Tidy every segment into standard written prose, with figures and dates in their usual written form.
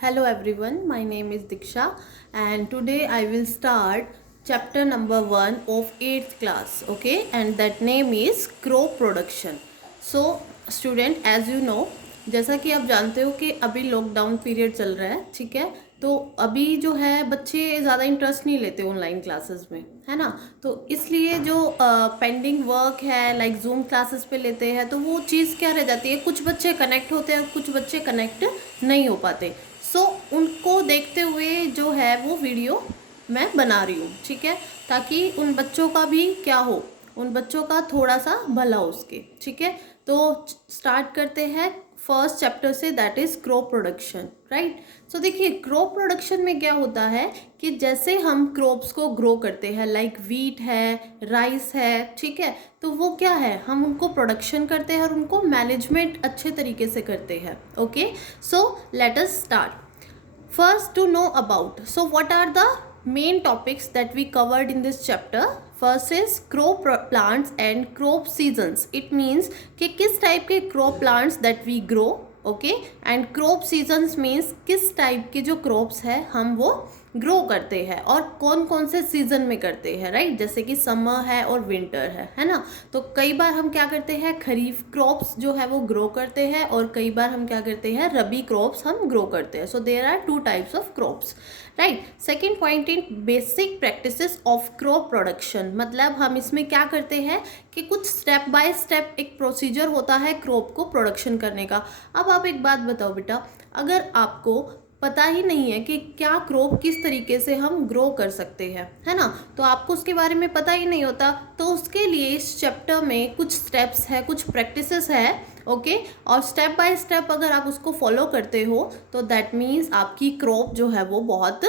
Hello everyone, my name is Diksha and today I will start chapter number 1 of 8th class, okay, and that name is crop production. So student, as you know, जैसा कि आप जानते हो कि अभी lockdown period चल रहा है, ठीक है। तो अभी जो है बच्चे ज़्यादा इंटरेस्ट नहीं लेते ऑनलाइन क्लासेस में, है ना। तो इसलिए जो पेंडिंग वर्क है लाइक जूम क्लासेस पे लेते हैं तो वो चीज़ क्या रह जाती है, कुछ बच्चे कनेक्ट होते हैं, कुछ बच्चे कनेक्ट नहीं हो पाते। सो उनको देखते हुए जो है वो वीडियो मैं बना रही हूँ, ठीक है, ताकि उन बच्चों का भी क्या हो, उन बच्चों का थोड़ा सा भला हो उसके, ठीक है। तो स्टार्ट करते हैं फर्स्ट चैप्टर से, that is crop production, right. So देखिए क्रॉप प्रोडक्शन में क्या होता है कि जैसे हम क्रॉप्स को ग्रो करते हैं लाइक वीट है, राइस है, ठीक है, तो वो क्या है, हम उनको प्रोडक्शन करते हैं और उनको मैनेजमेंट अच्छे तरीके से करते हैं, okay. So let us start first to know about. So what are the main topics that we covered in this chapter? First is crop plants and crop seasons. It means कि किस type के crop plants that we grow, okay, and crop seasons means किस type के जो crops है हम वो grow करते हैं और कौन कौन से सीजन में करते हैं, राइट। जैसे कि समर है और विंटर है ना। तो कई बार हम क्या करते हैं, खरीफ क्रॉप्स जो है वो ग्रो करते हैं और कई बार हम क्या करते हैं, रबी क्रॉप्स हम ग्रो करते हैं। So there are two types of crops, right. Second point in basic practices of crop production, मतलब हम इसमें क्या करते हैं कि कुछ स्टेप बाय स्टेप एक प्रोसीजर होता है क्रॉप को प्रोडक्शन करने का। अब आप एक बात बताओ बेटा, अगर आपको पता ही नहीं है कि क्या क्रॉप किस तरीके से हम ग्रो कर सकते हैं, है ना, तो आपको उसके बारे में पता ही नहीं होता, तो उसके लिए इस चैप्टर में कुछ स्टेप्स है, कुछ प्रैक्टिसेस है, ओके। और स्टेप बाय स्टेप अगर आप उसको फॉलो करते हो तो दैट मीन्स आपकी क्रॉप जो है वो बहुत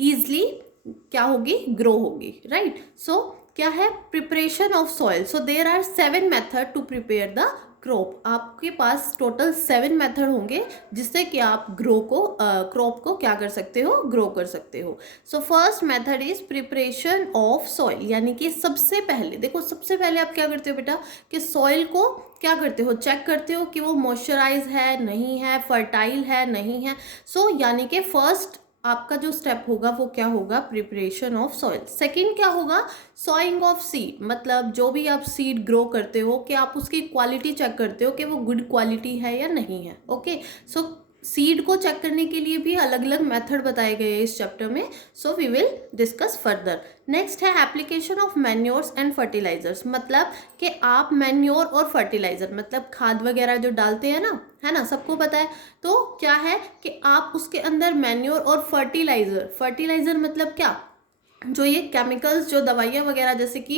ईजली क्या होगी, ग्रो होगी, राइट। सो क्या है, preparation of soil. So there are 7 method to prepare the crop. आपके पास टोटल 7 मेथड होंगे जिससे कि आप क्रॉप को क्या कर सकते हो, ग्रो कर सकते हो। So first method is preparation of soil, यानी कि सबसे पहले देखो, सबसे पहले आप क्या करते हो बेटा कि सॉइल को क्या करते हो, चेक करते हो कि वो मॉइस्चराइज है नहीं है, फर्टाइल है नहीं है। सो यानी कि फर्स्ट आपका जो स्टेप होगा वो क्या होगा, प्रिपरेशन ऑफ सॉइल। सेकंड क्या होगा, सॉइंग ऑफ सीड, मतलब जो भी आप सीड ग्रो करते हो कि आप उसकी क्वालिटी चेक करते हो कि वो गुड क्वालिटी है या नहीं है, ओके। सो सीड को चेक करने के लिए भी अलग अलग मेथड बताए गए हैं इस चैप्टर में, so we will discuss further. Next है application of manures and fertilisers, मतलब कि आप मैन्योर और फर्टिलाइजर मतलब खाद वगैरह जो डालते हैं ना, है ना, सबको पता है। तो क्या है कि आप उसके अंदर मैन्योर और फर्टिलाइजर, फर्टिलाइजर मतलब क्या, जो ये केमिकल्स जो दवाइयाँ वगैरह जैसे कि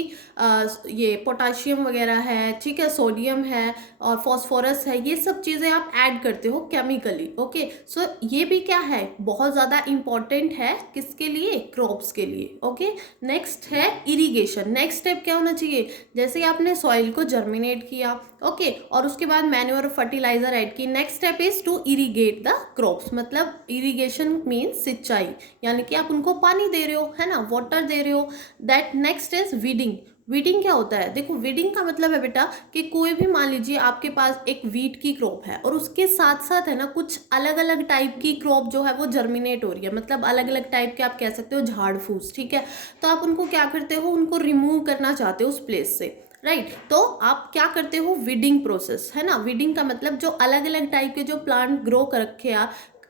ये पोटाशियम वगैरह है, ठीक है, सोडियम है और फॉस्फोरस है, ये सब चीज़ें आप ऐड करते हो केमिकली, ओके। सो ये भी क्या है, बहुत ज़्यादा इम्पॉर्टेंट है, किसके लिए, क्रॉप्स के लिए, ओके। नेक्स्ट है इरिगेशन। नेक्स्ट स्टेप क्या होना चाहिए, जैसे आपने सॉइल को जर्मिनेट किया, ओके, और उसके बाद मैन्योर फर्टिलाइजर ऐड की, next step is to irrigate the crops, मतलब इरिगेशन मीन्स सिंचाई, यानी कि आप उनको पानी दे रहे हो, है ना, वाटर दे रहे हो। That next is weeding. Weeding क्या होता है, देखो वीडिंग का मतलब है बेटा कि कोई भी, मान लीजिए आपके पास एक वीट की क्रॉप है और उसके साथ साथ है ना कुछ अलग अलग टाइप की क्रॉप जो है वो जर्मिनेट हो रही है, मतलब अलग अलग टाइप के आप कह सकते हो झाड़ फूस, ठीक है। तो आप उनको क्या करते हो, उनको रिमूव करना चाहते हो उस प्लेस से, राइट। तो आप क्या करते हो, वीडिंग प्रोसेस, है ना। वीडिंग का मतलब जो अलग अलग टाइप के जो प्लांट ग्रो कर रखे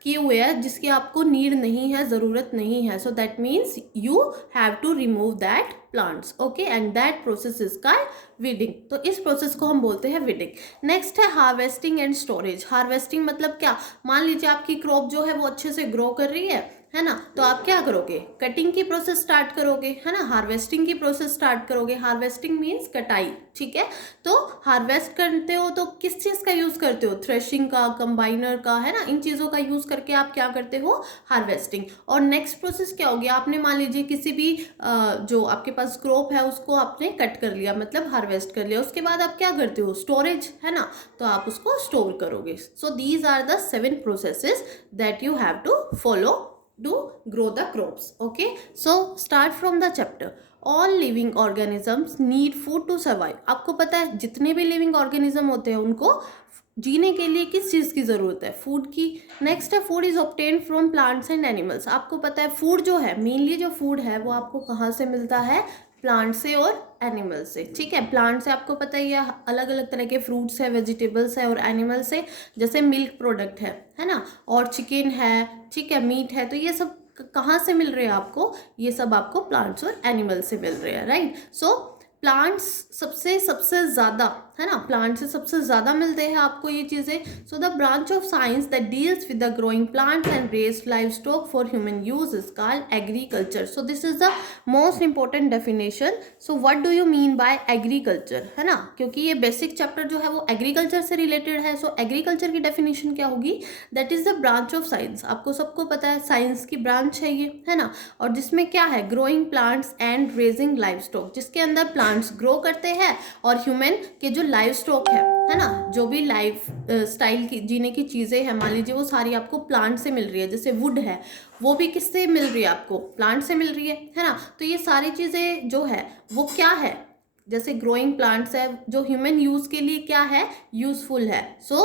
किए हुए हैं जिसकी आपको नीड नहीं है, ज़रूरत नहीं है, so that means you have to remove that plants, okay, and that process is called weeding. तो इस प्रोसेस को हम बोलते हैं वीडिंग। नेक्स्ट है हार्वेस्टिंग एंड स्टोरेज। हार्वेस्टिंग मतलब क्या, मान लीजिए आपकी क्रॉप जो है वो अच्छे से ग्रो कर रही है ना, तो आप क्या करोगे, कटिंग की प्रोसेस स्टार्ट करोगे, है ना, हार्वेस्टिंग की प्रोसेस स्टार्ट करोगे। हार्वेस्टिंग मीन्स कटाई, ठीक है। तो हार्वेस्ट करते हो तो किस चीज़ का यूज़ करते हो, थ्रेशिंग का, कंबाइनर का, है ना, इन चीज़ों का यूज़ करके आप क्या करते हो, हार्वेस्टिंग। और नेक्स्ट प्रोसेस क्या होगी, आपने मान लीजिए किसी भी जो आपके पास क्रॉप है उसको आपने कट कर लिया, मतलब हार्वेस्ट कर लिया, उसके बाद आप क्या करते हो, स्टोरेज, है ना, तो आप उसको स्टोर करोगे। So these are the 7 processes that you have to follow to grow the crops, okay. So start from the chapter. All living organisms need food to survive. आपको पता है जितने भी लिविंग ऑर्गेनिज्म होते हैं उनको जीने के लिए किस चीज़ की ज़रूरत है? फूड की। नेक्स्ट है food is obtained from plants and animals. आपको पता है फूड जो है, मेनली जो फूड है वो आपको कहाँ से मिलता है? प्लांट से और एनिमल से। ठीक है, प्लांट से आपको पता ही है, अलग अलग तरह के फ्रूट्स है, वेजिटेबल्स है, और एनिमल से जैसे मिल्क प्रोडक्ट है ना, और चिकन है, ठीक है, मीट है, तो ये सब कहाँ से मिल रहे हैं आपको? ये सब आपको प्लांट्स और एनिमल से मिल रहे हैं, राइट। सो प्लांट्स सबसे सबसे ज़्यादा, है ना, प्लांट से सबसे ज़्यादा मिलते हैं आपको ये चीज़ें। So the branch of science that deals with the growing plants and raised live stock for human use is called agriculture. So this is the most important definition. So what do you mean by agriculture, है ना, क्योंकि ये basic chapter जो है वो agriculture से related है। सो agriculture की डेफिनेशन क्या होगी? That is the branch of science. आपको सबको पता है साइंस की ब्रांच है ये, है ना, और जिसमें क्या है? Growing plants and raising live stock, जिसके अंदर प्लांट्स ग्रो करते हैं और ह्यूमन के जो लाइव स्टॉक है ना, जो भी लाइफ स्टाइल की जीने की चीज़ें हैं, मान लीजिए वो सारी आपको प्लांट से मिल रही है। जैसे वुड है, वो भी किससे मिल रही है आपको? प्लांट से मिल रही है ना। तो ये सारी चीज़ें जो है वो क्या है? जैसे ग्रोइंग प्लांट्स है जो ह्यूमन यूज के लिए क्या है? यूजफुल है। सो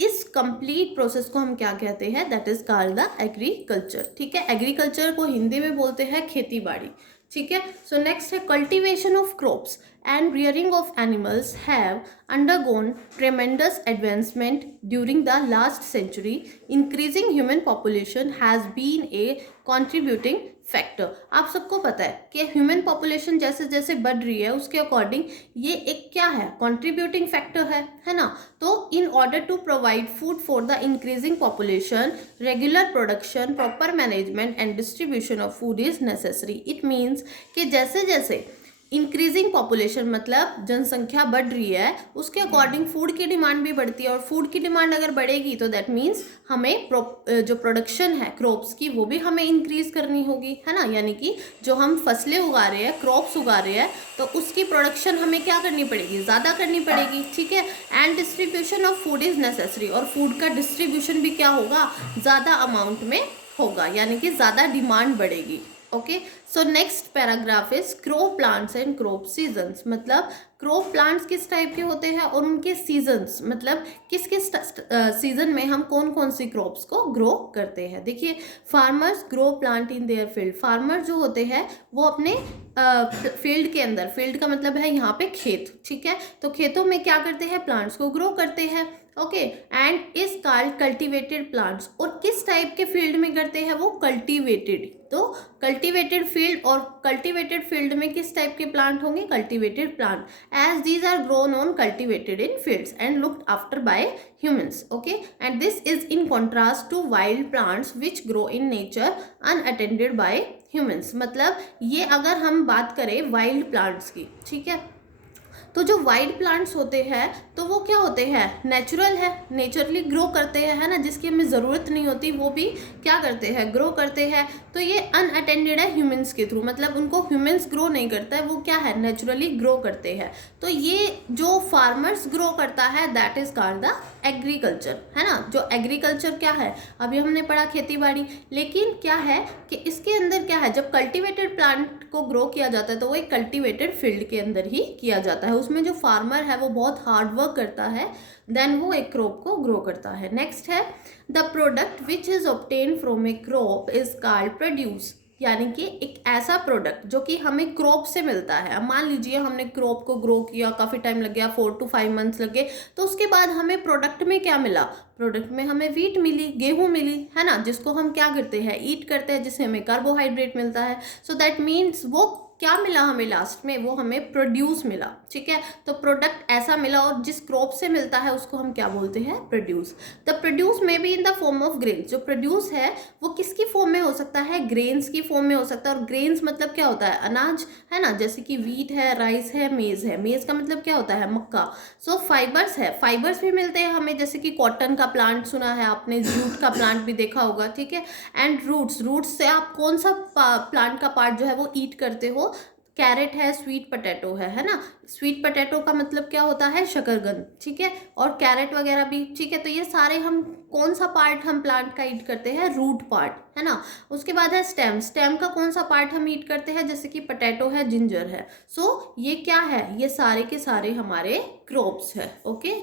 इस कंप्लीट प्रोसेस को हम क्या कहते हैं? That is called the agriculture. ठीक है, एग्रीकल्चर को हिंदी में बोलते हैं खेती बाड़ी। ठीक है, सो नेक्स्ट है cultivation of crops and rearing of animals have undergone tremendous advancement during the last century. Increasing human population has been a contributing factor. आप सबको पता है कि ह्यूमन पॉपुलेशन जैसे जैसे बढ़ रही है उसके अकॉर्डिंग ये एक क्या है? कंट्रीब्यूटिंग फैक्टर है ना। तो in order to provide food for the increasing population, regular production, proper management and distribution of food is necessary. It means कि जैसे जैसे इंक्रीजिंग पॉपुलेशन मतलब जनसंख्या बढ़ रही है, उसके अकॉर्डिंग फूड की डिमांड भी बढ़ती है, और फूड की डिमांड अगर बढ़ेगी तो दैट मीन्स हमें जो प्रोडक्शन है क्रॉप्स की वो भी हमें इंक्रीज करनी होगी, है ना। यानी कि जो हम फसलें उगा रहे हैं, क्रॉप्स उगा रहे हैं, तो उसकी प्रोडक्शन हमें क्या करनी पड़ेगी? ज़्यादा करनी पड़ेगी। ठीक है, and distribution of food is necessary, और फूड का डिस्ट्रीब्यूशन भी क्या होगा? ज़्यादा अमाउंट में होगा, यानी कि ज़्यादा डिमांड बढ़ेगी। Okay, so next paragraph is crop plants and crop seasons. मतलब क्रॉप प्लांट्स किस टाइप के होते हैं और उनके सीजन्स, मतलब किस किस सीजन में हम कौन कौन सी क्रॉप्स को ग्रो करते हैं। देखिए, farmers grow plant in their field. Farmer जो होते हैं वो अपने फील्ड के अंदर, फील्ड का मतलब है यहाँ पे खेत, ठीक है, तो खेतों में क्या करते हैं? प्लांट्स को ग्रो करते हैं। Okay, and is called cultivated plants. और किस टाइप के फील्ड में करते हैं वो? कल्टीवेटेड। तो कल्टीवेटेड फील्ड, और कल्टीवेटेड फील्ड में किस टाइप के प्लांट होंगे? Cultivated plant, as these are grown on cultivated in fields and looked after by humans. Okay, and this is in contrast to wild plants which grow in nature unattended by humans. मतलब ये अगर हम बात करें wild plants की, ठीक है, तो जो वाइल्ड प्लांट्स होते हैं तो वो क्या होते हैं? नेचुरल है, नेचुरली ग्रो करते हैं, है ना, जिसकी हमें ज़रूरत नहीं होती वो भी क्या करते हैं? ग्रो करते हैं। तो ये अनअटेंडेड है ह्यूमंस के थ्रू, मतलब उनको ह्यूमंस ग्रो नहीं करता है, वो क्या है? नेचुरली ग्रो करते हैं। तो ये जो फार्मर्स ग्रो करता है that is called the agriculture, है ना। जो एग्रीकल्चर क्या है? अभी हमने पढ़ा खेती बाड़ी, लेकिन क्या है कि इसके अंदर क्या है? जब कल्टीवेटेड प्लांट को ग्रो किया जाता है तो वो एक कल्टीवेटेड फील्ड के अंदर ही किया जाता है, उसमें जो फार्मर है वो बहुत हार्ड वर्क करता है, देन वो एक क्रॉप को ग्रो करता है। नेक्स्ट है the product which is obtain from A crop is called produce. यानी कि एक ऐसा प्रोडक्ट जो कि हमें क्रॉप से मिलता है। अब मान लीजिए हमने क्रॉप को ग्रो किया, काफ़ी टाइम लग गया, 4 to 5 मंथ्स लगे, तो उसके बाद हमें प्रोडक्ट में क्या मिला? प्रोडक्ट में हमें व्हीट मिली, गेहूं मिली, है ना, जिसको हम क्या करते हैं? ईट करते हैं, जिससे हमें कार्बोहाइड्रेट मिलता है। सो दैट मीन्स वो क्या मिला हमें लास्ट में? वो हमें प्रोड्यूस मिला, ठीक है। तो प्रोडक्ट ऐसा मिला, और जिस क्रॉप से मिलता है उसको हम क्या बोलते हैं? प्रोड्यूस। द प्रोड्यूस में be in the form of grains. जो प्रोड्यूस है वो किसकी फॉर्म में हो सकता है? ग्रेन्स की फॉर्म में हो सकता है। और ग्रेन्स मतलब क्या होता है? अनाज, है ना, जैसे कि व्हीट है, राइस है, मेज है। मेज का मतलब क्या होता है? मक्का। सो फाइबर्स है, फाइबर्स भी मिलते हैं हमें, जैसे कि कॉटन का प्लांट सुना है आपने, जूट का प्लांट भी देखा होगा, ठीक है। एंड रूट्स, रूट्स से आप कौन सा प्लांट का पार्ट जो है वो ईट करते हो? कैरेट है, स्वीट पोटैटो है ना। स्वीट पोटैटो का मतलब क्या होता है? शकरकंद, ठीक है, और कैरेट वगैरह भी, ठीक है। तो ये सारे हम कौन सा पार्ट हम प्लांट का ईट करते हैं? रूट पार्ट, है ना। उसके बाद है स्टेम। स्टेम का कौन सा पार्ट हम ईट करते हैं? जैसे कि पोटैटो है, जिंजर है। सो ये क्या है? ये सारे के सारे हमारे क्रॉप्स है। ओके,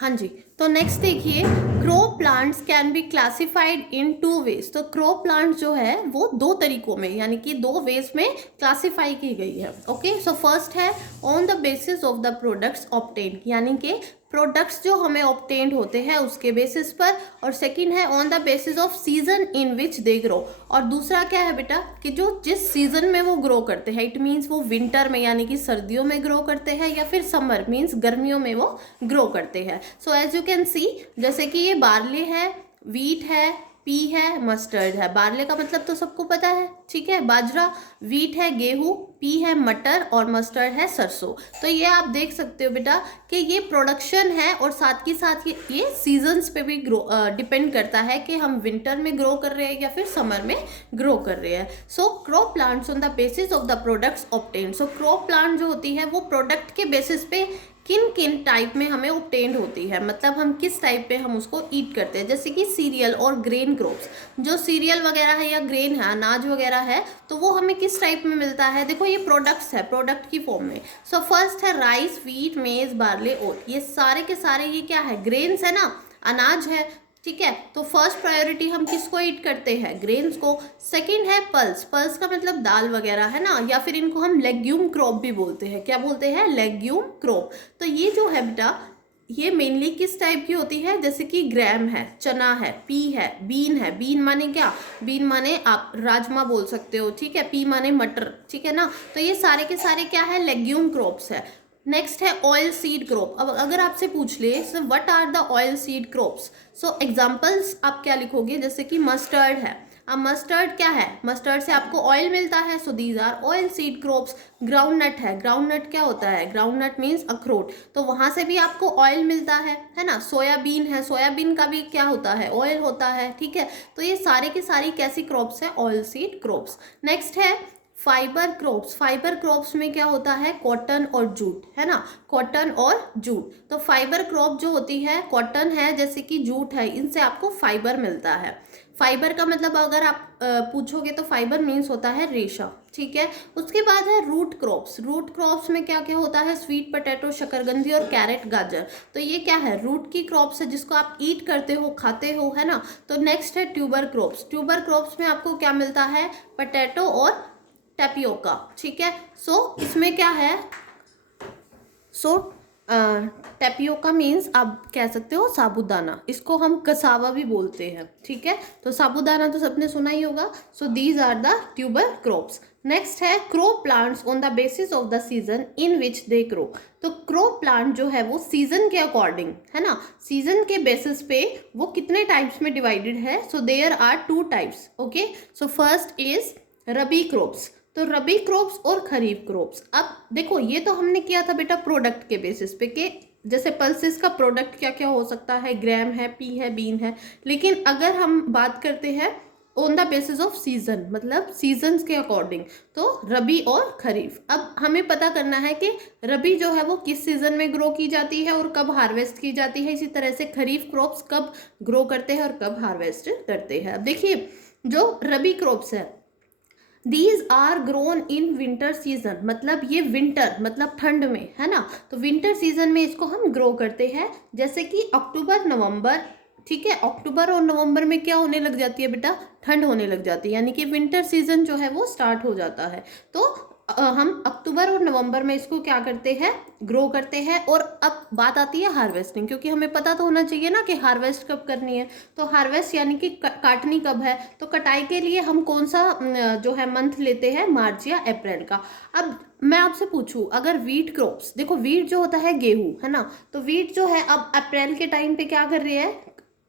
हाँ जी, तो नेक्स्ट देखिए, crop plants can be classified in 2 ways. तो क्रॉप प्लांट जो है वो 2 तरीकों में, यानी कि 2 वेज में क्लासिफाई की गई है। ओके, सो फर्स्ट है on the basis of the products obtained, यानी कि प्रोडक्ट्स जो हमें ऑब्टेन्ड होते हैं उसके बेसिस पर, और सेकंड है on the basis off season in which they grow. और दूसरा क्या है बेटा कि जो जिस सीजन में वो ग्रो करते हैं, इट मीन्स वो विंटर में यानी कि सर्दियों में ग्रो करते हैं, या फिर समर मीन्स गर्मियों में वो ग्रो करते हैं। So as you can see, जैसे कि ये बार्ले है, वीट है, पी है, मस्टर्ड है। बार्ले का मतलब तो सबको पता है, ठीक है, बाजरा। वीट है गेहूं, पी है मटर, और मस्टर्ड है सरसों। तो ये आप देख सकते हो बेटा कि ये प्रोडक्शन है, और साथ ही साथ ये सीजन्स पे भी डिपेंड करता है कि हम विंटर में ग्रो कर रहे हैं या फिर समर में ग्रो कर रहे हैं। So crop plants on the basis of the products obtained. So crop plant जो होती है वो प्रोडक्ट के बेसिस पे किन किन टाइप में हमें ऑब्टेन्ड होती है, मतलब हम किस टाइप पे हम उसको ईट करते हैं। जैसे कि सीरियल और ग्रेन क्रॉप्स, जो सीरियल वगैरह है या ग्रेन है, अनाज वगैरह है, तो वो हमें किस टाइप में मिलता है। देखो ये प्रोडक्ट्स है, प्रोडक्ट की फॉर्म में। सो फर्स्ट है राइस, व्हीट, मेज, बार्ले, ओट। ये सारे के सारे ये क्या है, ग्रेन्स है ना, अनाज है, ठीक है। तो फर्स्ट प्रायोरिटी हम किसको ईट करते हैं, ग्रेन्स को। सेकंड है पल्स, पल्स का मतलब दाल वगैरह है ना, या फिर इनको हम लेग्यूम क्रॉप भी बोलते हैं। क्या बोलते हैं, लेग्यूम क्रॉप। तो ये जो है बेटा ये मेनली किस टाइप की होती है, जैसे कि ग्रैम है, चना है, पी है, बीन है। बीन माने क्या, बीन माने आप राजमा बोल सकते हो, ठीक है। पी माने मटर, ठीक है ना। तो ये सारे के सारे क्या है, लेग्यूम क्रॉप्स है। नेक्स्ट है ऑयल सीड क्रॉप। अब अगर आपसे पूछ ले so what are the oil seed crops, so examples आप क्या लिखोगे, जैसे कि मस्टर्ड है। अब मस्टर्ड क्या है, मस्टर्ड से आपको ऑयल मिलता है, so these are oil seed crops. Groundnut है, ग्राउंड नट क्या होता है, ग्राउंड नट मीन्स अखरोट, तो वहां से भी आपको ऑयल मिलता है ना। सोयाबीन है, सोयाबीन का भी क्या होता है, ऑयल होता है, ठीक है। तो ये सारे की सारी कैसी क्रॉप्स है, ऑयल सीड क्रॉप्स। नेक्स्ट है फाइबर क्रॉप्स। फाइबर क्रॉप्स में क्या होता है, कॉटन और जूट, है ना, कॉटन और जूट। तो फाइबर क्रॉप जो होती है, कॉटन है जैसे कि जूट है, इनसे आपको फाइबर मिलता है। फाइबर का मतलब अगर आप पूछोगे तो फाइबर मीन्स होता है रेशा, ठीक है। उसके बाद है रूट क्रॉप्स। रूट क्रॉप्स में क्या क्या होता है, स्वीट पोटैटो, शकरकंदी और कैरेट, गाजर। तो ये क्या है, रूट की क्रॉप्स है जिसको आप ईट करते हो, खाते हो, है ना। तो नेक्स्ट है ट्यूबर क्रॉप्स। ट्यूबर क्रॉप्स में आपको क्या मिलता है, पोटैटो और टैपियोका, ठीक है। सो इसमें क्या है, सो टैपियोका मीन्स आप कह सकते हो साबूदाना, इसको हम कसावा भी बोलते हैं, ठीक है। तो साबूदाना तो सबने सुना ही होगा। So these are the tuber crops. Next है crop plants on the basis of the season in which they grow. तो क्रॉप प्लांट जो है वो सीजन के अकॉर्डिंग, है ना, सीजन के बेसिस पे वो कितने टाइप्स में डिवाइडेड है। So there are 2 types, okay. So first is rabi crops. तो रबी क्रॉप्स और खरीफ क्रॉप्स। अब देखो ये तो हमने किया था बेटा प्रोडक्ट के बेसिस पे, कि जैसे पल्सेस का प्रोडक्ट क्या क्या हो सकता है, ग्राम है, पी है, बीन है। लेकिन अगर हम बात करते हैं on the basis off season, मतलब सीजन्स के अकॉर्डिंग, तो रबी और खरीफ। अब हमें पता करना है कि रबी जो है वो किस सीजन में ग्रो की जाती है और कब हार्वेस्ट की जाती है। इसी तरह से खरीफ क्रॉप्स कब ग्रो करते हैं और कब हार्वेस्ट करते हैं। अब देखिए जो रबी क्रॉप्स है, these are grown in winter season, मतलब ये विंटर मतलब ठंड में, है ना। तो विंटर सीजन में इसको हम ग्रो करते हैं, जैसे कि अक्टूबर नवंबर, ठीक है। अक्टूबर और नवंबर में क्या होने लग जाती है बेटा, ठंड होने लग जाती है, यानी कि विंटर सीजन जो है वो स्टार्ट हो जाता है। तो हम अक्टूबर और नवंबर में इसको क्या करते हैं, ग्रो करते हैं। और अब बात आती है हार्वेस्टिंग, क्योंकि हमें पता तो होना चाहिए ना कि हार्वेस्ट कब करनी है। तो हार्वेस्ट यानी कि काटनी कब है, तो कटाई के लिए हम कौन सा जो है मंथ लेते हैं, मार्च या अप्रैल का। अब मैं आपसे पूछूं, अगर वीट क्रॉप्स, देखो वीट जो होता है गेहूं, है ना, तो वीट जो है अब अप्रैल के टाइम पे क्या कर रही है,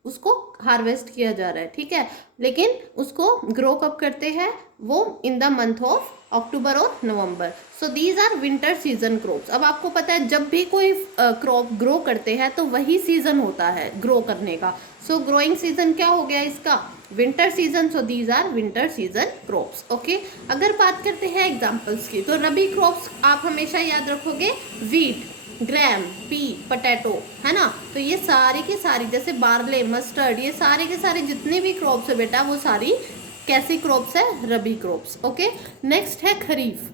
उसको हार्वेस्ट किया जा रहा है, ठीक है। लेकिन उसको ग्रो कब करते हैं, वो in the month of October और नवंबर। So these are winter season crops. अब आपको पता है जब भी कोई क्रॉप ग्रो करते हैं तो वही सीजन होता है ग्रो करने का। सो ग्रोइंग सीजन क्या हो गया इसका, winter season. So these are winter season crops, okay. अगर बात करते हैं एग्जाम्पल्स की, तो रबी क्रॉप्स आप हमेशा याद रखोगे, वीट, ग्राम, पी, पोटैटो, है ना। तो ये सारी की सारी, जैसे बार्ले, मस्टर्ड, ये सारे के सारे जितने भी क्रॉप्स है बेटा वो सारी कैसी क्रॉप्स है, रबी क्रॉप्स, ओके। नेक्स्ट है खरीफ।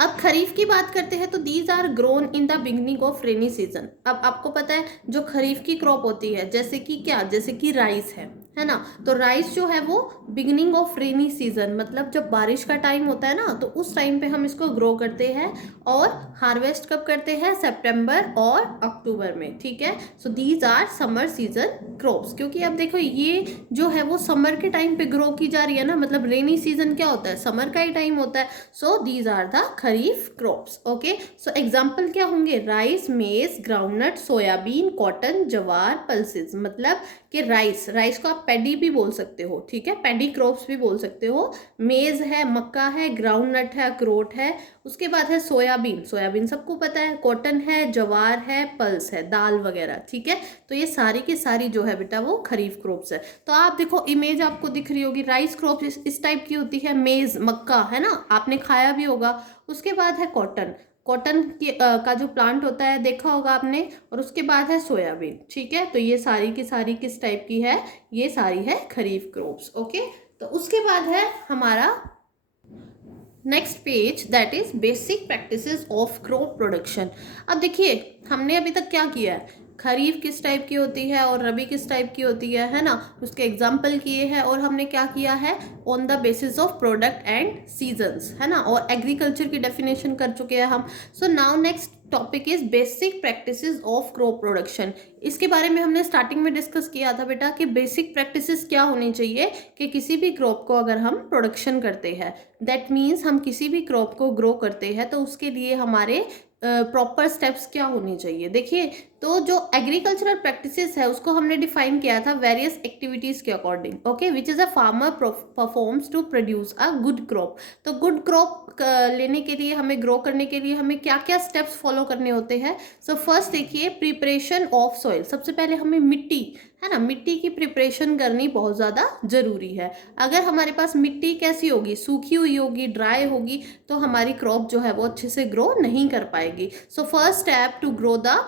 अब खरीफ की बात करते हैं तो these are grown in the beginning of rainy season. अब आपको पता है जो खरीफ की क्रॉप होती है, जैसे कि क्या, जैसे कि राइस है ना। तो राइस जो है वो बिगनिंग ऑफ रेनी सीजन, मतलब जब बारिश का टाइम होता है ना, तो उस टाइम पे हम इसको ग्रो करते हैं। और हार्वेस्ट कब करते हैं, सितंबर और अक्टूबर में, ठीक है। So these are summer season crops, क्योंकि अब देखो ये जो है वो समर के टाइम पे ग्रो की जा रही है ना, मतलब रेनी सीजन क्या होता है, समर का ही टाइम होता है। So these are the kharif crops. Okay, so example क्या होंगे, rice, maize, groundnut, soybean, cotton, jowar, pulses. मतलब कि राइस को आप पैडी भी बोल सकते हो, ठीक है, पैडी क्रॉप्स भी बोल सकते हो। मेज है, मक्का है, ग्राउंडनट है, अखरोट है। उसके बाद है सोयाबीन सबको पता है, कॉटन है, जवार है, पल्स है, दाल वगैरह, ठीक है। तो ये सारी की सारी जो है बेटा वो खरीफ क्रॉप्स है। तो आप देखो इमेज आपको दिख रही होगी, राइस क्रॉप इस टाइप की होती है, मेज मक्का है ना, आपने खाया भी होगा। उसके बाद है कॉटन की का जो प्लांट होता है देखा होगा आपने। और उसके बाद है सोयाबीन, ठीक है। तो ये सारी की सारी किस टाइप की है, ये सारी है खरीफ क्रॉप्स। ओके, तो उसके बाद है हमारा next page, that is basic practices of crop production. अब देखिए हमने अभी तक क्या किया है, खरीफ किस टाइप की होती है और रबी किस टाइप की होती है ना, उसके एग्जाम्पल किए हैं। और हमने क्या किया है, on the basis of product and seasons, है ना, और एग्रीकल्चर की डेफिनेशन कर चुके हैं हम। So now next topic is basic practices of crop production. इसके बारे में हमने स्टार्टिंग में डिस्कस किया था बेटा कि बेसिक प्रैक्टिसेस क्या होनी चाहिए कि किसी भी क्रॉप को अगर हम प्रोडक्शन करते हैं, दैट मीन्स हम किसी भी क्रॉप को ग्रो करते हैं, तो उसके लिए हमारे प्रॉपर स्टेप्स क्या होनी चाहिए। देखिए तो जो एग्रीकल्चरल प्रैक्टिसेस है उसको हमने डिफाइन किया था वेरियस एक्टिविटीज के according, okay, which is a farmer performs to produce a good crop. तो गुड क्रॉप लेने के लिए, हमें ग्रो करने के लिए हमें क्या क्या स्टेप्स फॉलो करने होते हैं। सो फर्स्ट देखिए, प्रिपरेशन ऑफ सॉइल। सबसे पहले हमें मिट्टी, है ना, मिट्टी की प्रिपरेशन करनी बहुत ज़्यादा ज़रूरी है। अगर हमारे पास मिट्टी कैसी होगी, सूखी हुई होगी, ड्राई होगी, तो हमारी क्रॉप जो है वो अच्छे से ग्रो नहीं कर पाएगी। So first step to grow the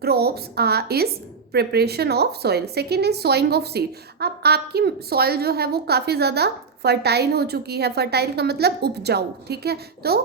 crops is preparation of soil. Second is sowing of seed. अब आपकी सॉइल जो है वो काफ़ी ज़्यादा फर्टाइल हो चुकी है, फर्टाइल का मतलब उपजाऊ, ठीक है। तो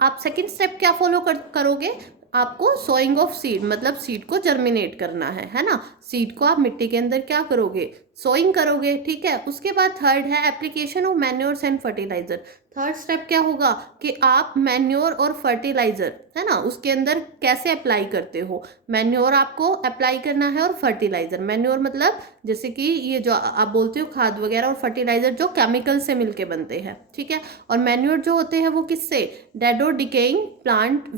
आप सेकेंड स्टेप क्या फॉलो करोगे, आपको सोइंग ऑफ सीड, मतलब सीड को जर्मिनेट करना है ना। सीड को आप मिट्टी के अंदर क्या करोगे, सोइंग करोगे, ठीक है। उसके बाद थर्ड है application of manures and fertiliser. Third step क्या होगा कि आप मैन्योर और फर्टिलाइजर, है ना, उसके अंदर कैसे अप्लाई करते हो। मैन्योर आपको अप्लाई करना है और फर्टिलाइजर, मैन्योर मतलब जैसे कि ये जो आप बोलते हो खाद वगैरह, और फर्टिलाइजर जो केमिकल से मिलके बनते हैं, ठीक है। और मैन्योर जो होते हैं वो किससे, डेड और डिकेइंग प्लांट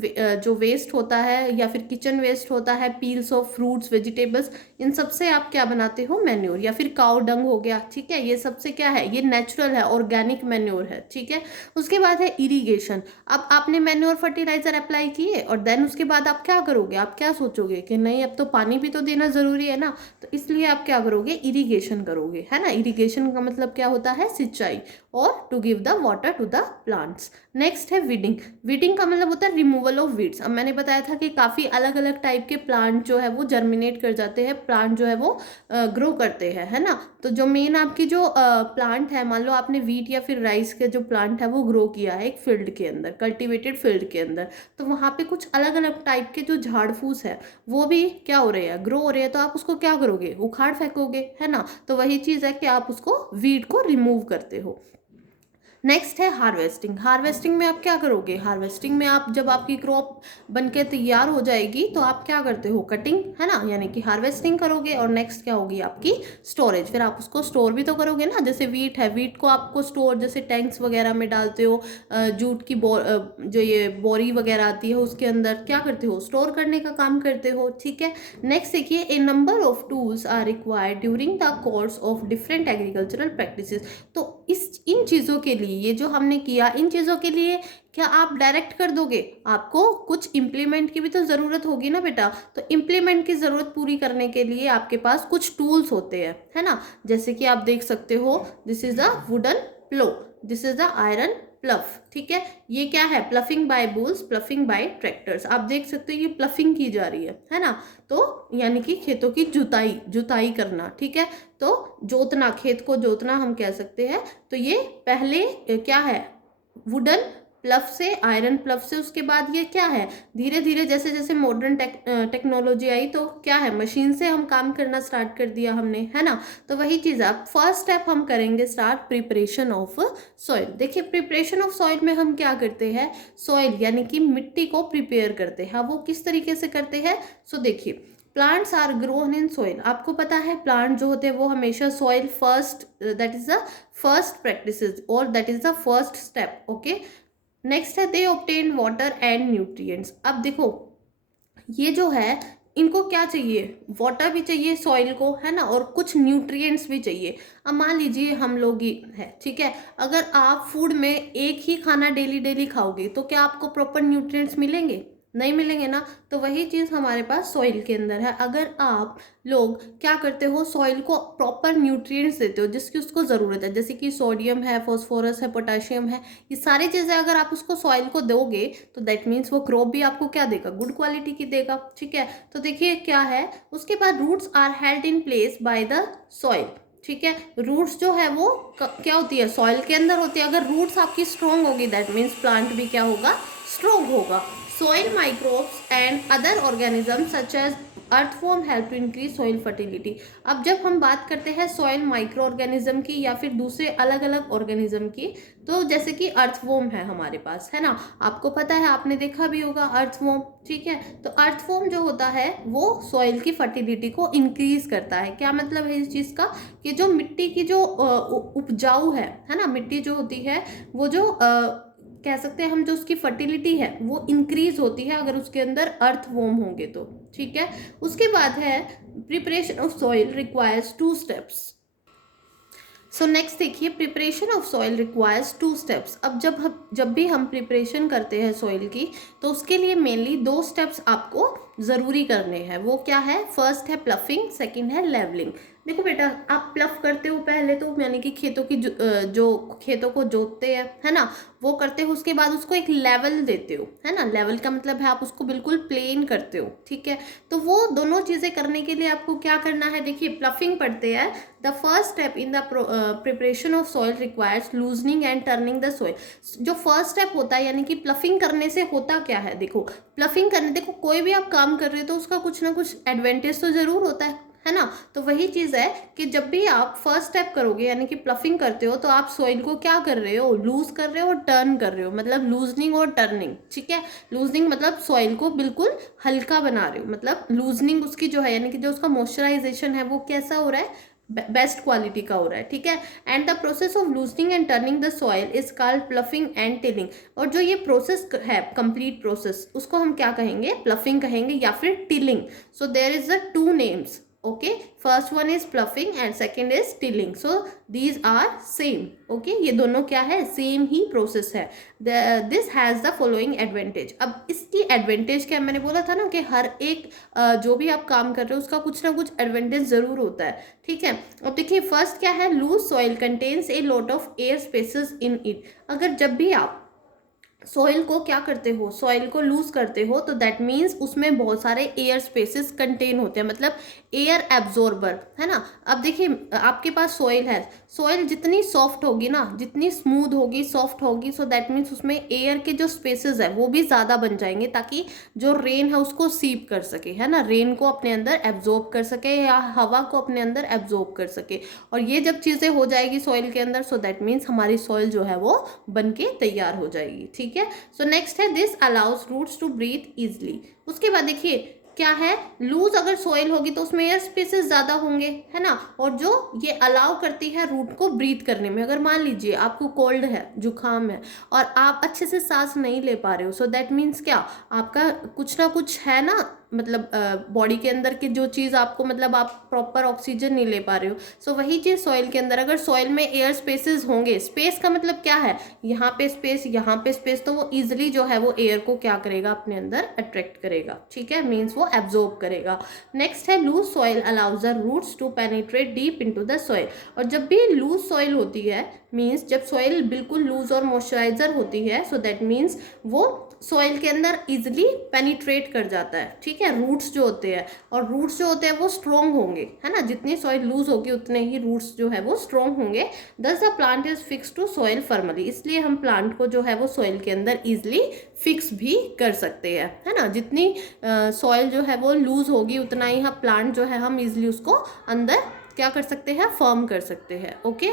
जो वेस्ट होता है या फिर किचन वेस्ट होता है, पील्स ऑफ फ्रूट्स, वेजिटेबल्स, इन सब से आप क्या बनाते हो, मैन्योर। या फिर काउ डंग हो गया, ठीक है, ये सबसे क्या है, ये नेचुरल है, ऑर्गेनिक मैन्योर है, ठीक है। उसके बाद है इरिगेशन। अब आपने मैन्योर फर्टिलाइजर अप्लाई किए और देन उसके बाद आप क्या करोगे, आप क्या सोचोगे कि नहीं अब तो पानी भी तो देना जरूरी है ना, तो इसलिए आप क्या करोगे, इरिगेशन करोगे, है ना। इरिगेशन का मतलब क्या होता है, सिंचाई, और to give the water to the plants. Next है वीडिंग। वीडिंग का मतलब होता है रिमूवल ऑफ वीड्स। अब मैंने बताया था कि काफ़ी अलग अलग टाइप के प्लांट जो है वो जर्मिनेट कर जाते हैं, प्लांट जो है वो ग्रो करते हैं, है ना। तो जो मेन आपकी जो प्लांट है, मान लो आपने वीट या फिर राइस के जो प्लांट है वो ग्रो किया है एक फील्ड के अंदर, कल्टिवेटेड फील्ड के अंदर, तो वहाँ पे कुछ अलग अलग टाइप के जो झाड़ फूस है वो भी क्या हो रहे हैं, ग्रो हो रहे हैं। तो आप उसको क्या करोगे, उखाड़ फेंकोगे, है ना। तो वही चीज़ है कि आप उसको वीड को रिमूव करते हो। नेक्स्ट है हार्वेस्टिंग। हार्वेस्टिंग में आप क्या करोगे, हार्वेस्टिंग में आप जब आपकी क्रॉप बनके तैयार हो जाएगी तो आप क्या करते हो, कटिंग, है ना, यानी कि हार्वेस्टिंग करोगे। और नेक्स्ट क्या होगी आपकी स्टोरेज, फिर आप उसको स्टोर भी तो करोगे ना। जैसे वीट है, वीट को आपको स्टोर जैसे टैंक्स वगैरह में डालते हो, जूट की जो ये बोरी वगैरह आती है उसके अंदर क्या करते हो, स्टोर करने का काम करते हो, ठीक है। नेक्स्ट देखिए, a number of tools are required during the course of different agricultural practices. तो इन चीज़ों के लिए, ये जो हमने किया, इन चीज़ों के लिए क्या आप डायरेक्ट कर दोगे, आपको कुछ इम्प्लीमेंट की भी तो ज़रूरत होगी ना बेटा। तो इम्प्लीमेंट की ज़रूरत पूरी करने के लिए आपके पास कुछ टूल्स होते हैं, है ना। जैसे कि आप देख सकते हो, this is the wooden plough, this is the iron plough, ठीक है। ये क्या है, ploughing by bulls, ploughing by tractors. आप देख सकते हो ये प्लफिंग की जा रही है ना। तो यानी कि खेतों की जुताई करना, ठीक है। तो जोतना, खेत को जोतना हम कह सकते हैं। तो ये पहले क्या है, वुडन प्लफ से, आयरन प्लफ से। उसके बाद ये क्या है, धीरे धीरे जैसे जैसे मॉडर्न टेक्नोलॉजी आई तो क्या है, मशीन से हम काम करना स्टार्ट कर दिया हमने, है ना। तो वही चीज़ अब फर्स्ट स्टेप हम करेंगे स्टार्ट, प्रिपरेशन ऑफ सॉइल। देखिए प्रिपरेशन ऑफ सॉइल में हम क्या करते हैं, सॉइल यानी कि मिट्टी को प्रिपेयर करते हैं। वो किस तरीके से करते हैं, सो देखिए plants are grown in soil. आपको पता है प्लांट जो होते हैं वो हमेशा soil first, that is the first practices और that is the first step. Okay, next है they obtain water and nutrients. अब देखो ये जो है इनको क्या चाहिए, वाटर भी चाहिए सॉइल को, है ना, और कुछ न्यूट्रिएंट्स भी चाहिए। अब मान लीजिए हम लोग ही है, ठीक है, अगर आप फूड में एक ही खाना डेली डेली खाओगे तो क्या आपको प्रॉपर न्यूट्रिएंट्स मिलेंगे, नहीं मिलेंगे ना। तो वही चीज़ हमारे पास सॉइल के अंदर है। अगर आप लोग क्या करते हो, सॉइल को प्रॉपर न्यूट्रिएंट्स देते हो जिसकी उसको ज़रूरत है, जैसे कि सोडियम है, फॉस्फोरस है, पोटाशियम है, ये सारी चीज़ें अगर आप उसको सॉइल को दोगे तो दैट मीन्स वो क्रॉप भी आपको क्या देगा, गुड क्वालिटी की देगा। ठीक है, तो देखिए क्या है, उसके बाद roots are held in place by the soil. ठीक है, रूट्स जो है वो क्या होती है, सॉइल के अंदर होती है। अगर रूट्स आपकी स्ट्रॉन्ग होगी दैट मीन्स प्लांट भी क्या होगा, स्ट्रॉन्ग होगा। Soil microbes and other organisms such as earthworm help to increase soil fertility। अब जब हम बात करते हैं सॉइल माइक्रो ऑर्गेनिज्म की या फिर दूसरे अलग अलग ऑर्गेनिज्म की, तो जैसे कि अर्थवॉर्म है हमारे पास, है ना, आपको पता है, आपने देखा भी होगा अर्थवॉर्म। ठीक है, तो अर्थवॉर्म जो होता है वो सॉइल की फर्टिलिटी को इंक्रीज करता है। क्या मतलब है इस चीज़ का, कि जो मिट्टी की जो उपजाऊ है ना, मिट्टी जो होती है वो जो कह सकते हैं हम, जो उसकी फर्टिलिटी है वो इंक्रीज होती है अगर उसके अंदर अर्थवॉर्म होंगे तो। ठीक है, उसके बाद है preparation of soil requires 2 steps. So next देखिए, preparation of soil requires 2 steps. अब जब भी हम प्रिपरेशन करते हैं सॉइल की तो उसके लिए मेनली 2 स्टेप्स आपको ज़रूरी करने हैं। वो क्या है, फर्स्ट है प्लफिंग, सेकंड है लेवलिंग। देखो बेटा, आप प्लफ करते हो पहले तो, यानी कि खेतों की जो खेतों को जोतते हैं, है ना, वो करते हो। उसके बाद उसको एक लेवल देते हो, है ना, लेवल का मतलब है आप उसको बिल्कुल प्लेन करते हो। ठीक है, तो वो दोनों चीज़ें करने के लिए आपको क्या करना है, देखिए प्लफिंग पढ़ते हैं, the first step in the preparation of soil requires loosening and turning the soil. जो फर्स्ट स्टेप होता है, यानी कि प्लफिंग करने से होता क्या है, देखो प्लफिंग करने, देखो कोई भी आप काम कर रहे हो तो उसका कुछ ना कुछ एडवांटेज तो जरूर होता है ना। तो वही चीज़ है कि जब भी आप फर्स्ट स्टेप करोगे यानी कि प्लफिंग करते हो तो आप सॉइल को क्या कर रहे हो, लूज कर रहे हो और टर्न कर रहे हो, मतलब लूजनिंग और टर्निंग। ठीक है, लूजनिंग मतलब सॉइल को बिल्कुल हल्का बना रहे हो, मतलब लूजनिंग उसकी जो है यानी कि जो उसका मॉइस्चराइजेशन है वो कैसा हो रहा है, बेस्ट क्वालिटी का हो रहा है। ठीक है, and the process of loosening and turning the soil is called ploughing and tilling. और जो ये प्रोसेस है, कंप्लीट प्रोसेस, उसको हम क्या कहेंगे, प्लफिंग कहेंगे या फिर tilling. So there is the 2 names. okay, first one is pluffing and second is tilling, so these are same। okay, ये दोनों क्या है, सेम ही प्रोसेस है। this has the following advantage। अब इसकी एडवांटेज क्या, मैंने बोला था ना कि हर एक जो भी आप काम कर रहे हो उसका कुछ ना कुछ एडवांटेज जरूर होता है। ठीक है, अब देखिए फर्स्ट क्या है, loose soil contains a lot of air spaces in it. अगर जब भी आप सॉइल को क्या करते हो, सॉइल को लूज करते हो तो दैट मीन्स उसमें बहुत सारे एयर स्पेसेस कंटेन होते हैं, मतलब एयर एब्जॉर्बर, है ना। अब देखिए आपके पास सॉइल है, सॉइल जितनी सॉफ्ट होगी ना, जितनी स्मूथ होगी, सॉफ्ट होगी, सो दैट मीन्स उसमें एयर के जो स्पेसेस है वो भी ज़्यादा बन जाएंगे ताकि जो रेन है उसको सीप कर सके, है ना, रेन को अपने अंदर एब्जॉर्ब कर सके या हवा को अपने अंदर एब्जॉर्ब कर सके। और ये जब चीज़ें हो जाएगी सॉइल के अंदर, सो दैट मीन्स हमारी सॉइल जो है वो बन के तैयार हो जाएगी। ठीक है, सो नेक्स्ट है this allows roots to breathe easily. उसके बाद देखिए क्या है, लूज अगर सॉइल होगी तो उसमें एयर स्पेसेस ज़्यादा होंगे, है ना, और जो ये अलाउ करती है रूट को ब्रीथ करने में। अगर मान लीजिए आपको कोल्ड है, जुकाम है और आप अच्छे से सांस नहीं ले पा रहे हो, सो दैट मीन्स क्या, आपका कुछ ना कुछ है ना, मतलब बॉडी के अंदर की जो चीज़ आपको, मतलब आप प्रॉपर ऑक्सीजन नहीं ले पा रहे हो। सो वही चीज़ सॉइल के अंदर, अगर सॉइल में एयर स्पेसेस होंगे, स्पेस का मतलब क्या है, यहाँ पे स्पेस, यहाँ पे स्पेस, तो वो इजिली जो है वो एयर को क्या करेगा, अपने अंदर अट्रैक्ट करेगा। ठीक है, मीन्स वो एब्जॉर्ब करेगा। नेक्स्ट है loose soil allows the roots to penetrate deep into the soil. और जब भी लूज सॉइल होती है, मीन्स जब सॉइल बिल्कुल लूज और मॉइस्चराइजर होती है, सो दैट मीन्स वो सॉइल के अंदर इजिली पेनिट्रेट कर जाता है, ठीक है, रूट्स जो होते हैं, और रूट्स जो होते हैं वो स्ट्रॉन्ग होंगे, है ना, जितनी सॉइल लूज होगी उतने ही रूट्स जो है वो स्ट्रॉन्ग होंगे। Thus the plant is fix to soil firmly, इसलिए हम प्लांट को जो है वो सॉइल के अंदर इजिली फिक्स भी कर सकते हैं, है ना, जितनी सॉइल जो है वो लूज होगी उतना ही हम प्लांट जो है हम इजिली उसको अंदर क्या कर सकते हैं, फर्म कर सकते हैं। ओके,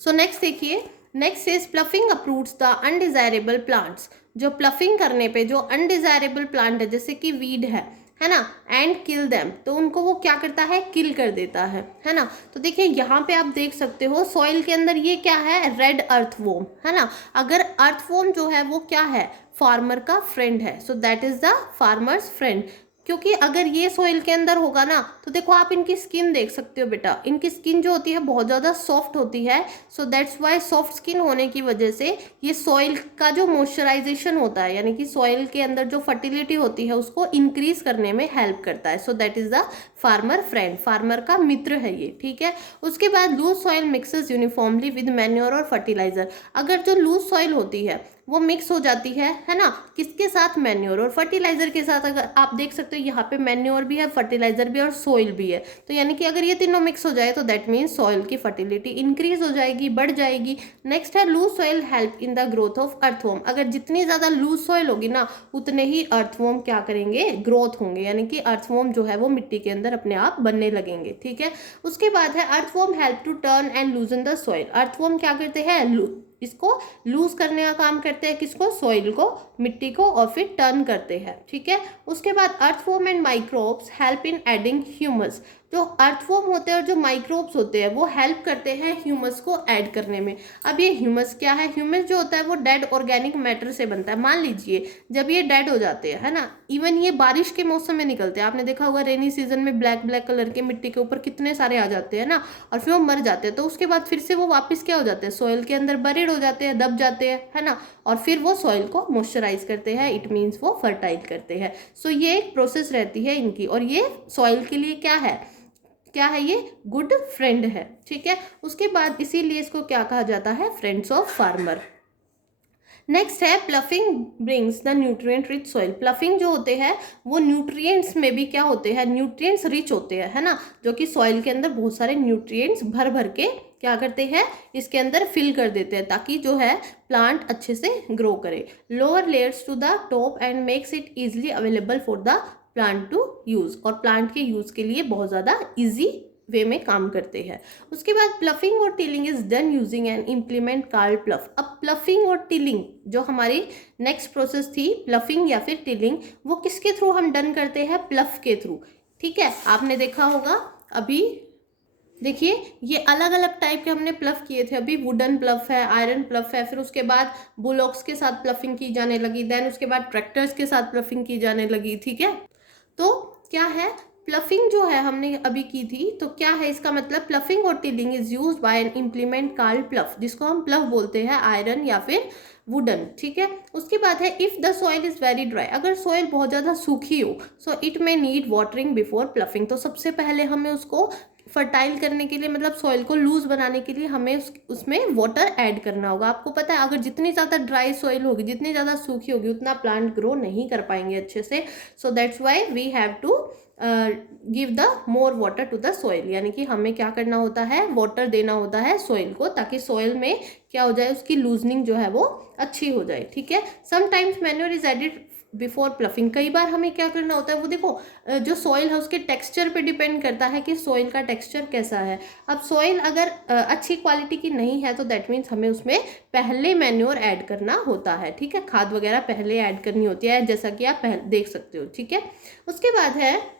सो नेक्स्ट देखिए, next is ploughing approves the undesirable plants. जो प्लफिंग करने पे जो अनडिजायरेबल प्लांट है जैसे कि वीड है ना, एंड किल देम, तो उनको वो क्या करता है, किल कर देता है ना। तो देखिए यहाँ पे आप देख सकते हो सॉइल के अंदर ये क्या है, रेड अर्थवॉर्म, है ना। अगर अर्थवॉर्म जो है वो क्या है, फार्मर का फ्रेंड है, so that is the farmers friend. क्योंकि अगर ये सॉइल के अंदर होगा ना, तो देखो आप इनकी स्किन देख सकते हो बेटा, इनकी स्किन जो होती है बहुत ज़्यादा सॉफ्ट होती है। सो दैट्स वाई सॉफ्ट स्किन होने की वजह से ये सॉइल का जो मॉइस्चराइजेशन होता है, यानी कि सॉइल के अंदर जो फर्टिलिटी होती है उसको इंक्रीज करने में हेल्प करता है। So that is the farmer friend, farmer का मित्र है ये, ठीक है। उसके बाद loose soil mixes uniformly with manure और फर्टिलाइजर। अगर जो लूज सॉइल होती है वो मिक्स हो जाती है ना, किसके साथ, मैन्योर और फर्टिलाइजर के साथ। अगर आप देख सकते हो यहाँ पे मैन्योर भी है, फर्टिलाइजर भी और सॉइल भी है, तो यानी कि अगर ये तीनों मिक्स हो जाए तो दैट मीन्स सॉइल की फर्टिलिटी इंक्रीज हो जाएगी, बढ़ जाएगी। नेक्स्ट है loose soil help in the growth of earthworm. अगर जितनी ज़्यादा लूज सॉइल होगी ना उतने ही अर्थवॉर्म क्या करेंगे, ग्रोथ होंगे, यानी कि अर्थवॉर्म जो है वो मिट्टी के अंदर अपने आप बनने लगेंगे, ठीक है। उसके बाद है earthworm help to turn and loosen the soil. Earthworm क्या करते हैं, इसको लूज करने का काम करते हैं, किसको, सॉइल को, मिट्टी को, और फिर टर्न करते हैं, ठीक है। उसके बाद earthworm and microbes help in adding humus. जो अर्थवॉर्म होते हैं और जो माइक्रोब्स होते हैं वो हेल्प करते हैं ह्यूमस को ऐड करने में। अब ये ह्यूमस क्या है, ह्यूमस जो होता है वो डेड ऑर्गेनिक मैटर से बनता है। मान लीजिए जब ये डेड हो जाते हैं, है ना, इवन ये बारिश के मौसम में निकलते हैं, आपने देखा होगा रेनी सीजन में ब्लैक ब्लैक कलर के मिट्टी के ऊपर कितने सारे आ जाते हैं ना, और फिर वो मर जाते हैं, तो उसके बाद फिर से वो वापस क्या हो जाते हैं, सॉइल के अंदर बरीड हो जाते हैं, दब जाते हैं, है ना, और फिर वो सॉइल को मॉइस्चराइज करते हैं, इट मीन्स वो फर्टाइल करते हैं। सो ये एक प्रोसेस रहती है इनकी, और ये सॉइल के लिए क्या है, ये गुड फ्रेंड है, ठीक है। उसके बाद इसीलिए इसको क्या कहा जाता है, फ्रेंड्स ऑफ फार्मर। नेक्स्ट है ploughing brings the nutrient rich soil. Ploughing जो होते हैं वो न्यूट्रिएंट्स में भी क्या होते हैं, न्यूट्रिएंट्स रिच होते हैं, है ना, जो कि सॉइल के अंदर बहुत सारे न्यूट्रिएंट्स भर भर के क्या करते हैं, इसके अंदर फिल कर देते हैं, ताकि जो है प्लांट अच्छे से ग्रो करे। Lower layers to the top and makes it easily available for the plant to use, और प्लांट के यूज के लिए बहुत ज़्यादा ईजी वे में काम करते हैं। उसके बाद प्लफिंग और tilling is done using an implement called plough. अब प्लफिंग और टिलिंग जो हमारी नेक्स्ट प्रोसेस थी, प्लफिंग या फिर टिलिंग, वो किसके थ्रू हम डन करते हैं, प्लफ के थ्रू, ठीक है। आपने देखा होगा अभी, देखिए ये अलग अलग टाइप के हमने प्लफ किए थे अभी, वुडन प्लफ है, आयरन प्लफ है, फिर उसके बाद बुलॉक्स के साथ प्लफिंग की जाने लगी, देन उसके बाद ट्रैक्टर्स के साथ प्लफिंग की जाने लगी, ठीक है। तो क्या है, प्लफिंग जो है हमने अभी की थी, तो क्या है इसका मतलब, प्लफिंग और tilling is used by an implement called plough, जिसको हम प्लफ बोलते हैं, आयरन या फिर वुडन, ठीक है। उसके बाद है if the soil is very dry, अगर सॉइल बहुत ज़्यादा सूखी हो, so it may need watering before ploughing. तो सबसे पहले हमें उसको फर्टाइल करने के लिए, मतलब सॉइल को लूज बनाने के लिए हमें उसमें वाटर ऐड करना होगा। आपको पता है अगर जितनी ज़्यादा ड्राई सॉइल होगी, जितनी ज़्यादा सूखी होगी, उतना प्लांट ग्रो नहीं कर पाएंगे अच्छे से। So that's why we have to give the more water to the soil, यानी कि हमें क्या करना होता है, वाटर देना होता है सॉइल को, ताकि सॉइल में क्या हो जाए, उसकी लूजनिंग जो है वो अच्छी हो जाए, ठीक है। Sometimes manure is added before ploughing. कई बार हमें क्या करना होता है, वो देखो जो सॉइल है उसके टेक्सचर पे डिपेंड करता है कि सॉइल का टेक्सचर कैसा है। अब सॉइल अगर अच्छी क्वालिटी की नहीं है तो दैट मीन्स हमें उसमें पहले मैन्योर ऐड करना होता है, ठीक है, खाद वगैरह पहले ऐड करनी होती है, जैसा कि आप देख सकते हो, ठीक है। उसके बाद है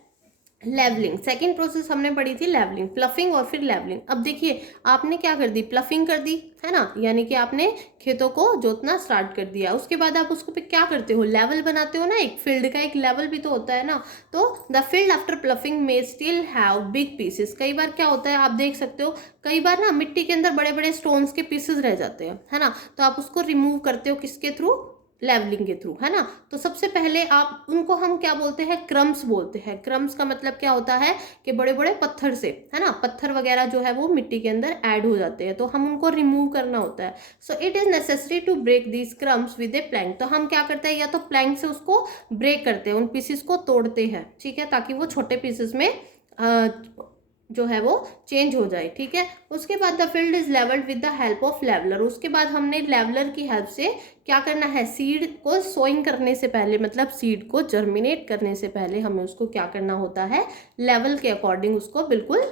लेवलिंग। सेकेंड प्रोसेस हमने पढ़ी थी लेवलिंग, प्लफिंग और फिर लेवलिंग। अब देखिए आपने क्या कर दी, प्लफिंग कर दी, है ना, यानी कि आपने खेतों को जोतना स्टार्ट कर दिया। उसके बाद आप उसको पे क्या करते हो, लेवल बनाते हो ना, एक फील्ड का एक लेवल भी तो होता है ना। तो द फील्ड आफ्टर प्लफिंग में स्टिल हैव बिग पीसेस। कई बार क्या होता है, आप देख सकते हो कई बार ना मिट्टी के अंदर बड़े बड़े स्टोन्स के पीसेस रह जाते हैं, है ना, तो आप उसको रिमूव करते हो किसके थ्रू, लेवलिंग के थ्रू, है ना। तो सबसे पहले आप उनको हम क्या बोलते हैं, क्रम्स बोलते हैं। क्रम्स का मतलब क्या होता है कि बड़े बड़े पत्थर से, है ना, पत्थर वगैरह जो है वो मिट्टी के अंदर ऐड हो जाते हैं, तो हम उनको रिमूव करना होता है। So it is necessary to break these crumbs with a plank. तो हम क्या करते हैं, या तो प्लैंक से उसको ब्रेक करते हैं, उन पीसेस को तोड़ते हैं, ठीक है, ताकि वो छोटे पीसेस में जो है वो चेंज हो जाए, ठीक है। उसके बाद the field is levelled with the help of leveller. उसके बाद हमने लेवलर की हेल्प से क्या करना है, सीड को सोइंग करने से पहले, मतलब सीड को जर्मिनेट करने से पहले हमें उसको क्या करना होता है, लेवल के अकॉर्डिंग उसको बिल्कुल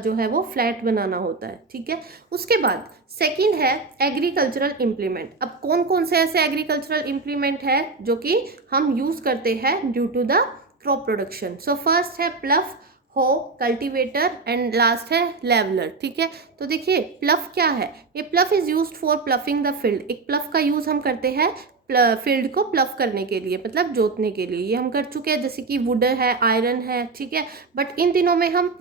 जो है वो फ्लैट बनाना होता है, ठीक है। उसके बाद सेकंड है एग्रीकल्चरल इम्प्लीमेंट। अब कौन कौन से ऐसे एग्रीकल्चरल इम्प्लीमेंट है जो कि हम यूज करते हैं due to the crop production. So first है plough, hoe, cultivator and last है लेवलर, ठीक है। तो देखिए प्लफ क्या है, ये plough is used for ploughing the field. एक प्लफ का यूज हम करते हैं फील्ड को प्लफ करने के लिए, मतलब जोतने के लिए, ये हम कर चुके हैं। जैसे कि वुड है, आयरन है, ठीक है। बट इन दिनों में हम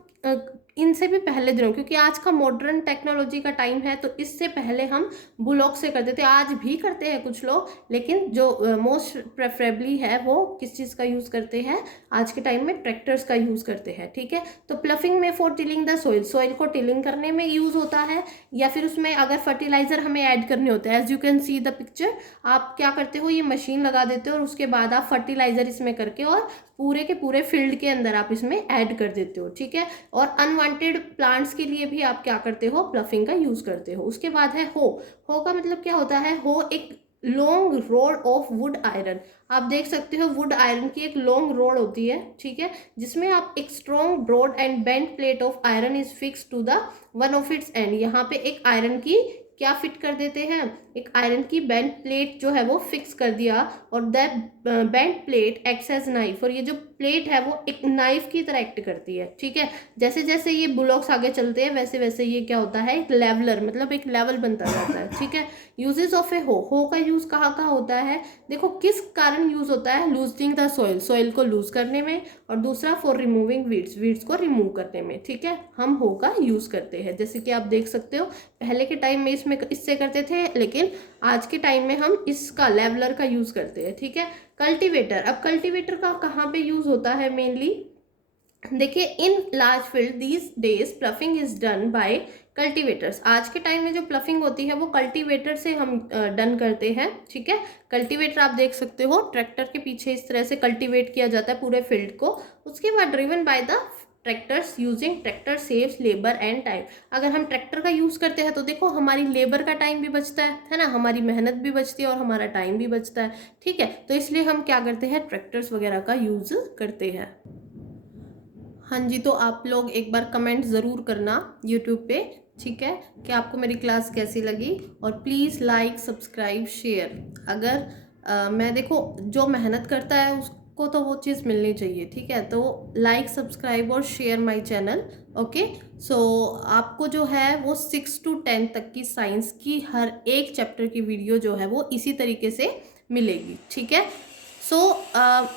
इनसे भी पहले दिनों, क्योंकि आज का मॉडर्न टेक्नोलॉजी का टाइम है, तो इससे पहले हम बुलॉक से करते थे, आज भी करते हैं कुछ लोग, लेकिन जो मोस्ट प्रेफरेबली है वो किस चीज़ का यूज़ करते हैं, आज के टाइम में ट्रैक्टर्स का यूज़ करते हैं, ठीक है। तो प्लफिंग में for tilling the soil, soil को टिलिंग करने में यूज़ होता है, या फिर उसमें अगर फर्टिलाइजर हमें ऐड करने होते हैं, as you can see the picture, आप क्या करते हो, ये मशीन लगा देते हो और उसके बाद आप फर्टिलाइजर इसमें करके और पूरे के पूरे फील्ड के अंदर आप इसमें ऐड कर देते हो, ठीक है। और अनवांटेड प्लांट्स के लिए भी आप क्या करते हो, प्लफिंग का यूज करते हो। उसके बाद है हो। हो का मतलब क्या होता है, हो एक long road of would iron. आप देख सकते हो वुड आयरन की एक लॉन्ग रोड होती है, ठीक है, जिसमें आप एक strong broad and bent plate of iron is fix to the one of its end. यहाँ पे एक आयरन की क्या फिट कर देते हैं, एक आयरन की बेंट प्लेट जो है वो फिक्स कर दिया, और that bent plate acts as knife. और ये जो प्लेट है वो एक नाइफ की तरह एक्ट करती है, ठीक है। जैसे जैसे ये ब्लॉक्स आगे चलते हैं वैसे वैसे ये क्या होता है, एक लेवलर, मतलब एक लेवल बनता जाता है, ठीक है। यूजेस ऑफ ए हो का यूज कहाँ कहाँ होता है, देखो किस कारण यूज होता है, लूजनिंग द सोइल, सोइल को लूज करने में, और दूसरा फॉर रिमूविंग वीड्स, वीड्स को रिमूव करने में, ठीक है, हम हो का यूज करते हैं। जैसे कि आप देख सकते हो पहले के टाइम में इसमें इससे करते थे, लेकिन आज के टाइम में हम इसका लेवलर का यूज करते हैं, ठीक है। कल्टीवेटर, अब कल्टीवेटर का कहाँ पे यूज होता है मेनली, देखिए in large field these days ploughing is done by cultivators. आज के टाइम में जो प्लफिंग होती है वो कल्टीवेटर से हम डन करते हैं, ठीक है। कल्टीवेटर आप देख सकते हो ट्रैक्टर के पीछे इस तरह से कल्टीवेट किया जाता है पूरे फील्ड को। उसके बाद driven by the tractors, using tractor saves labour and time. अगर हम ट्रैक्टर का यूज़ करते हैं तो देखो हमारी लेबर का टाइम भी बचता है ना, हमारी मेहनत भी बचती है और हमारा टाइम भी बचता है, ठीक है। तो इसलिए हम क्या करते हैं, ट्रैक्टर्स वगैरह का यूज़ करते हैं। हाँ जी, तो आप लोग एक बार कमेंट ज़रूर करना यूट्यूब पे, ठीक है, कि आपको मेरी क्लास कैसी लगी, और प्लीज़ लाइक सब्सक्राइब शेयर। अगर मैं देखो जो मेहनत करता है उसको तो वो चीज़ मिलनी चाहिए, ठीक है। तो लाइक सब्सक्राइब और शेयर माय चैनल, ओके। सो आपको जो है वो 6 to 10 तक की साइंस की हर एक चैप्टर की वीडियो जो है वो इसी तरीके से मिलेगी, ठीक है। सो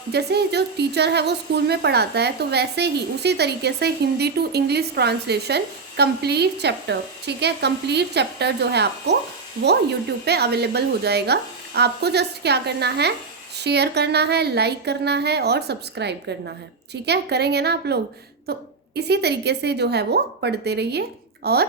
जैसे जो टीचर है वो स्कूल में पढ़ाता है, तो वैसे ही उसी तरीके से Hindi to English translation complete chapter, ठीक है, कंप्लीट चैप्टर जो है आपको वो यूट्यूब पे अवेलेबल हो जाएगा। आपको जस्ट क्या करना है, शेयर करना है, लाइक करना है और सब्सक्राइब करना है, ठीक है, करेंगे ना आप लोग। तो इसी तरीके से जो है वो पढ़ते रहिए और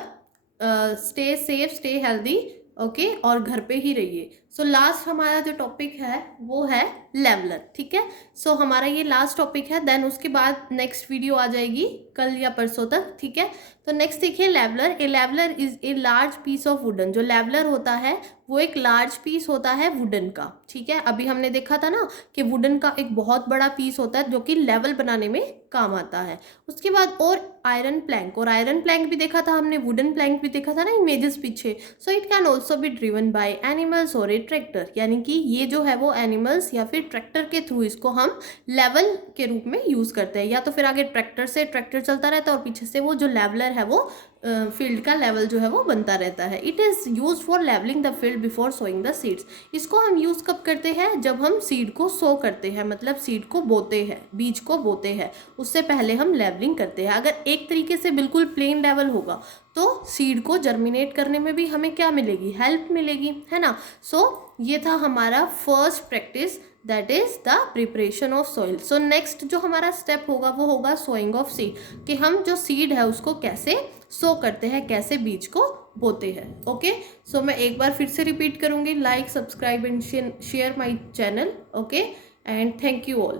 stay safe, stay healthy, okay, और घर पे ही रहिए। सो लास्ट हमारा जो टॉपिक है वो है लेवलर, ठीक है। सो हमारा ये लास्ट टॉपिक है, देन उसके बाद नेक्स्ट वीडियो आ जाएगी कल या परसों तक, ठीक है। तो नेक्स्ट देखिए leveller. A leveller is a large piece of wooden. जो लेवलर होता है वो एक लार्ज पीस होता है वुडन का, ठीक है। अभी हमने देखा था ना कि वुडन का एक बहुत बड़ा पीस होता है जो कि लेवल बनाने में काम आता है। उसके बाद और आयरन प्लैंक, और आयरन प्लैंक भी देखा था हमने, वुडन प्लैंक भी देखा था ना इमेजेस पीछे। So it can also be driven by animals और ए ट्रैक्टर, यानी कि ये जो है वो एनिमल्स या फिर ट्रैक्टर के थ्रू इसको हम लेवल के रूप में यूज करते हैं, या तो फिर आगे ट्रैक्टर से ट्रैक्टर चलता रहता है और पीछे से वो जो लेवलर है वो फील्ड का लेवल जो है वो बनता रहता है। It is use for levelling the field before sowing the seeds. इसको हम यूज़ कब करते हैं, जब हम सीड को सो करते हैं, मतलब सीड को बोते हैं, बीज को बोते हैं, उससे पहले हम लेवलिंग करते हैं। अगर एक तरीके से बिल्कुल प्लेन लेवल होगा तो सीड को जर्मिनेट करने में भी हमें क्या मिलेगी, हेल्प मिलेगी, है ना। सो ये था हमारा first practice, that is the preparation of soil. So next जो हमारा स्टेप होगा वो होगा सोइंग ऑफ सीड, कि हम जो सीड है उसको कैसे सो करते हैं, कैसे बीज को बोते हैं। ओके, सो मैं एक बार फिर से रिपीट करूंगी, like, subscribe and share my channel. Okay, and thank you all.